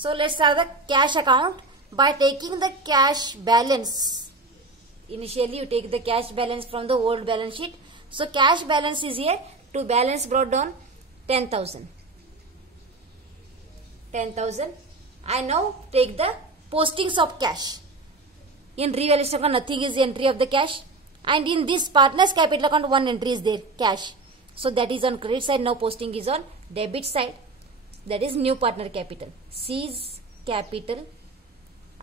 So let's start the cash account by taking the cash balance. Initially you take the cash balance from the old balance sheet. So cash balance is here. To balance brought down 10,000. 10,000. I now take the postings of cash. In revaluation account nothing is the entry of the cash. And in this partners capital account one entry is there, cash. So that is on credit side. Now posting is on debit side. That is new partner capital. C's capital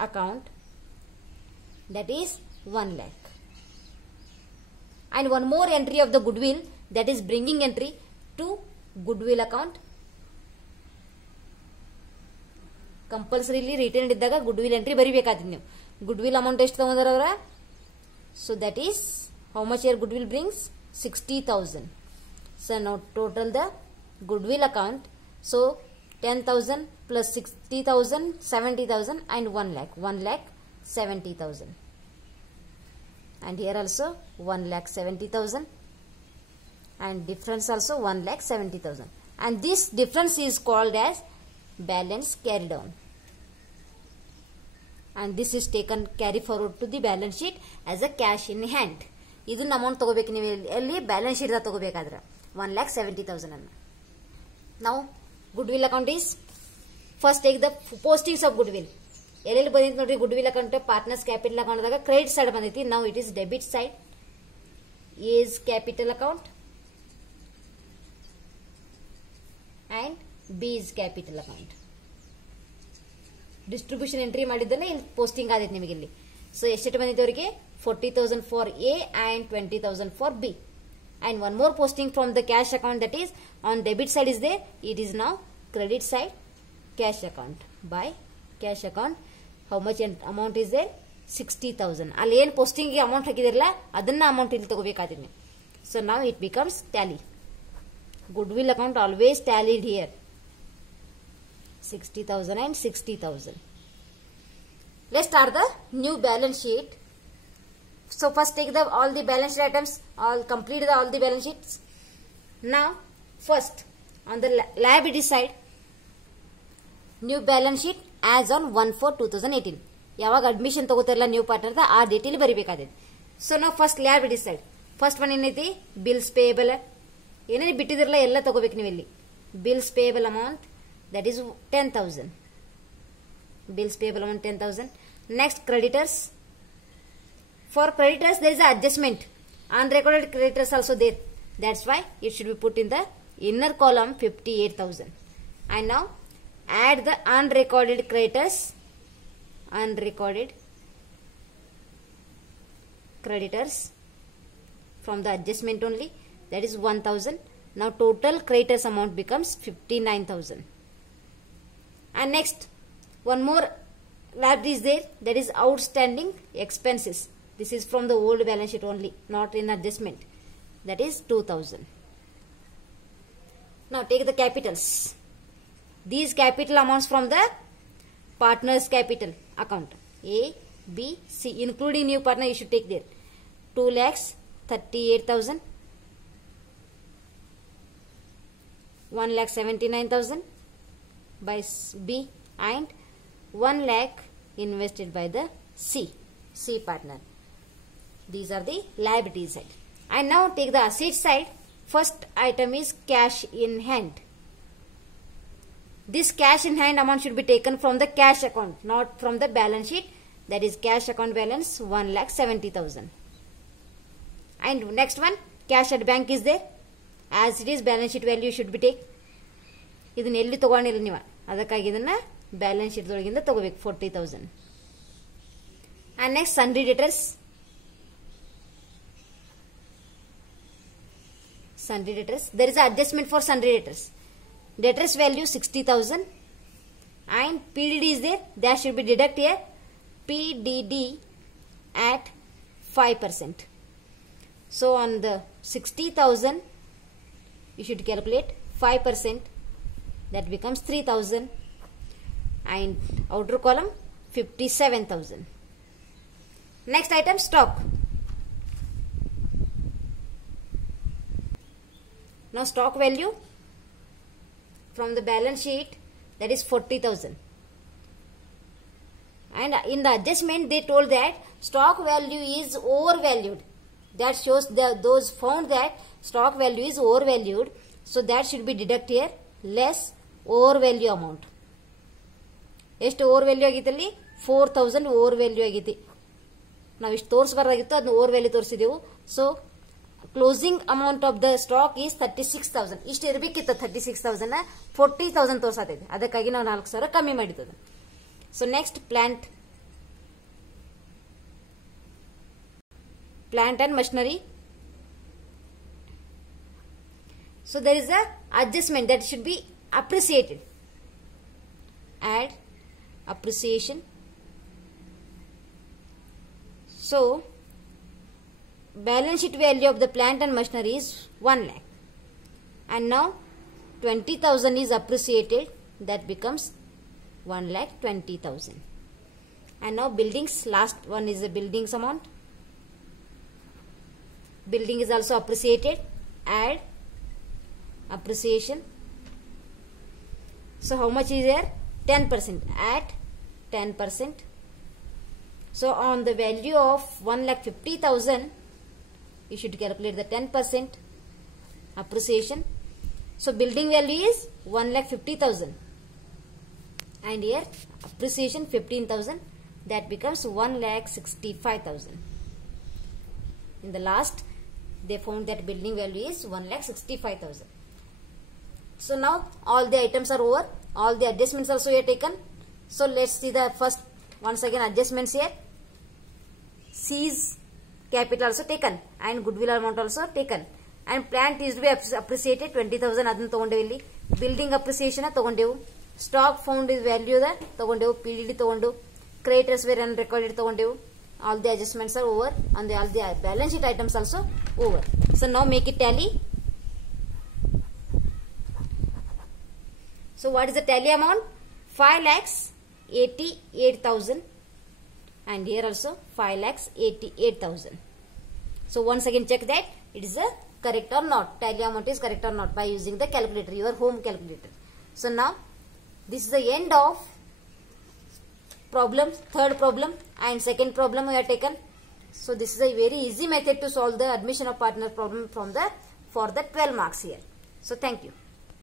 account. That is 1 lakh. And one more entry of the goodwill. That is bringing entry to goodwill account. Compulsorily retained iddaga goodwill entry baribekadide ನೀವು. Goodwill amount ಎಷ್ಟು ತಗೊಂಡಾರ ಅವರ? So that is how much your goodwill brings? 60,000. So now total the goodwill account. So 10,000 plus 60,000, 70,000 and 1 lakh. 1 lakh 70,000. And here also 1 lakh 70,000. And difference also 1 lakh 70,000. And this difference is called as balance carried on. And this is taken carry forward to the balance sheet as a cash in hand. ಇದನ್ನ amount ತಗೋಬೇಕು ನೀವು ಎಲ್ಲಿ balance sheet ದಾಗ ತಗೋಬೇಕಾದ್ರೆ 1,70,000 ಅನ್ನ. ನಾವು goodwill account is first take the postings of goodwill. ಎಲ್ಲೆಲ್ಲಿ ಬಂದಿತ್ತು ನೋಡ್ರಿ goodwill account partners capital account ದಾಗ ಕ್ರೆಡಿಟ್ ಸೈಡ್ ಬಂದೈತಿ. ನಾವು it is debit side. Is capital account and B is capital account. Distribution entry ಮಾಡಿದ್ದನ್ನ ಇಲ್ಲಿ ಪೋಸ್ಟಿಂಗ್ ಆದೈತೆ ನಿಮಗೆ ಇಲ್ಲಿ. ಸೊ ಎಷ್ಟು ಬಂದಿದೆ ಅವರಿಗೆ 40,000 for A and 20,000 for B. And one more posting from the cash account, that is on debit side is there. It is now credit side cash account. By cash account, how much amount is there? 60,000. ಅಲ್ಲಿ ಏನು posting amount ಹಾಕಿದಿರಲ್ಲ ಅದನ್ನ amount ಇಲ್ಲಿ ತಗೋಬೇಕಾದ್ರೆ. So now it becomes tally. Goodwill account always tallied here. 60,000 and 60,000. Let's start the new balance sheet. So first take the all the balance sheet items, complete all the balance sheets. Now first on the liability side, new balance sheet as on 1/4/2018. ಯಾವಾಗ admission ತಗೋತಾರಲ್ಲ new partner ಆ date ಇಲ್ಲಿ ಬರಿಬೇಕಾಗಿದೆ. So ನಾವು first liability side. First one ಏನೈತಿ bills payable. ಏನೇನು ಬಿಟ್ಟಿದಿರಲ್ಲ ಎಲ್ಲ ತಗೋಬೇಕು ನೀವು ಇಲ್ಲಿ. Bills payable amount that is 10,000. Bills payable amount 10,000. Next creditors. For creditors there is an adjustment. Unrecorded creditors also there. That's why it should be put in the inner column 58,000. And now add the unrecorded creditors. Unrecorded creditors from the adjustment only. That is 1,000. Now total creditors amount becomes 59,000. And next one more liability is there, that is outstanding expenses. This is from the old balance sheet only, not in adjustment. That is 2,000. Now take the capitals. These capital amounts from the partners capital account. A, B, C, including new partner you should take there. 2,38,000, 1,79,000 by B, and 1 lakh invested by the C partner. These are the liability side. And now take the asset side. First item is cash in hand. This cash in hand amount should be taken from the cash account, not from the balance sheet. That is cash account balance 1,70,000. And next one, cash at bank is there. As it is balance sheet value should be take. ಇದನ್ನ ಎಲ್ಲಿ ತಗೊಂಡಿಲ್ಲ ನೀವು, ಅದಕ್ಕಾಗಿ ಇದನ್ನ balance sheet ಒಳಗಿಂದ ತಗೋಬೇಕು 40,000. And next sundry debtors. Sundry debtors. There is an adjustment for sundry debtors. Debtors value 60,000 and PDD is there. That should be deduct here. PDD at 5%. So on the 60,000 you should calculate 5%. That becomes 3,000. And outer column 57,000. Next item, stock. Now stock value from the balance sheet, that is 40,000. And in the adjustment, they told that stock value is overvalued. That shows those found that stock value is overvalued. So that should be deduct here, less overvalue amount. ಎಷ್ಟು over value ಆಗಿತ್ತು ಅಲ್ಲಿ 4000 over value ಆಗೈತಿ. ನಾವು ಇಷ್ಟು ತೋರಿಸಬಾರ್ದಾಗಿತ್ತು, ಅದನ್ನ over value ತೋರಿಸಿದೆವು. So closing amount of the stock is 36,000. ಇಷ್ಟು ಇರಬೇಕಿತ್ತು 36,000 40,000 ತೋರ್ಸತೈತಿ. ಅದಕ್ಕಾಗಿ ನಾವು 4,000 ಕಮ್ಮಿ ಮಾಡಿದ್ದು. So next plant and machinery. So there is a adjustment that should be appreciated. Add appreciation. So balance sheet value of the plant and machinery is 1 lakh. And now 20,000 is appreciated. That becomes 1,20,000. And now buildings. Last one is the buildings amount. Building is also appreciated. Add appreciation. So how much is there? 10%. Add 10%. So on the value of 1,50,000, you should calculate the 10% appreciation. So building value is 1,50,000. And here appreciation 15,000. That becomes 1,65,000. In the last, they found that building value is 1,65,000. So now all the items are over. All the adjustments also are taken. So let's see the first once again adjustments here. Seize capital also taken and goodwill amount also taken. And plant is to be appreciated 20,000. Adan ತಗೊಂಡೆವು ಇಲ್ಲಿ. Building appreciation ತಗೊಂಡೆವು. Stock found is value the ತಗೊಂಡೆವು. PDD ತಗೊಂಡೆವು. Creditors were unrecorded ತಗೊಂಡೆವು. All the adjustments are over and all the balance sheet items also over. So now make it tally. So what is the tally amount? 5,88,000 and here also 5,88,000. So once again check that it is a correct or not. Tally amount is correct or not by using the calculator, your home calculator. So now this is the end of problem, third problem and second problem we have taken. So this is a very easy method to solve the admission of partner problem for the 12 marks here. So thank you.